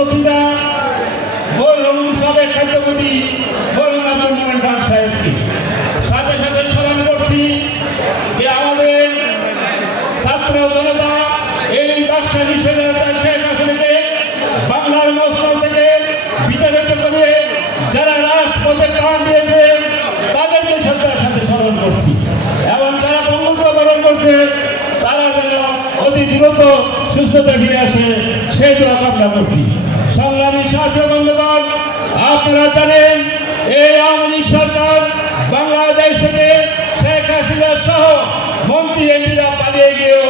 বক্তৃতা মরহুম সাবেক খাদ্যমন্ত্রী মরহুম আব্দুল মোমেন খান সাহেবকে। সাথে সাথে স্মরণ করছি যে আমাদের ছাত্র জনতা এই বাকশালী স্বৈরাচার শেখ হাসিনাকে বাংলার মস্তক থেকে বিতাড়িত করে যারা রাজপথে প্রাণ দিয়েছে তাদেরকে শ্রদ্ধার সাথে স্মরণ করছি এবং যারা বঙ্গবন্ধু বরণ করছে তারা যেন অতি দ্রুত সুস্থতা ফিরে আসে সেই দোয়া কামনা করছি। সংগ্রামী সাথী বন্ধুগণ, আপনারা জানেন এই আওয়ামী লীগ সরকার বাংলাদেশ থেকে শেখ হাসিনা সহ মন্ত্রী এমপিরা পালিয়ে গিয়েও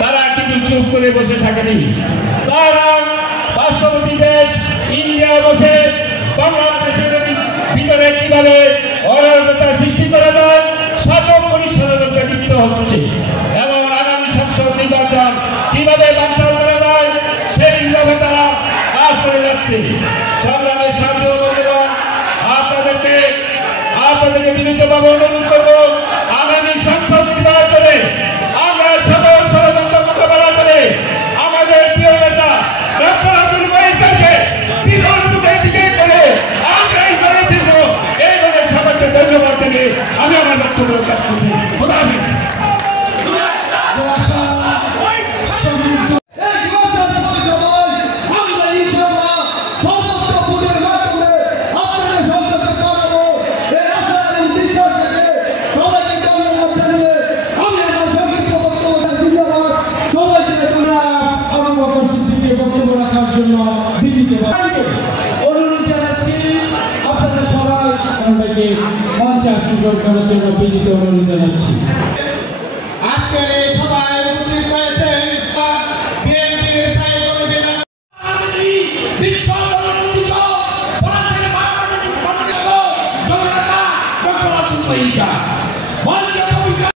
তারা কিন্তু চুপ করে বসে থাকেনি। তারা পার্শ্ববর্তী দেশ ইন্ডিয়া বসে বাংলাদেশের ভিতরে কিভাবে অরাজকতা সৃষ্টি করা যায় সর্বোপরি ষড়যন্ত্রে লিপ্ত হচ্ছে এবং আগামী সংসদ নির্বাচন কিভাবে বানচাল করা যায় সেইভাবে তারা কাজ করে যাচ্ছে। সংগ্রামের সাথে বন্ধুগণ, আপনাদেরকে বিনীতভাবে অনুরোধ করবো আগামী সংসদ নির্বাচনে আমরা সকল ষড়যন্ত্র মোকাবেলা করে আমাদের প্রিয় নেতা ডক্টর আব্দুল মোমেন খানকে বিপুল ভোটে বিজয়ী করে আমরা এই ঘরে ফিরবো। এই বলে সবাইকে ধন্যবাদ দিয়ে আমি আমার বক্তব্য প্রকাশ করছি। খোদা হাফেজ। অনুরোধ জানাচ্ছি আপনারা সবাই মঞ্চে আসন করার জন্য বিনীত অনুরোধ জানাচ্ছি। আজকের এই সভায় উপস্থিত রয়েছেন বিএনপির স্থায়ী কমিটির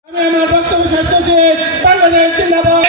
আমি আমার বক্তব্য শেষ করছি। বাংলাদেশ জিন্দাবাদ।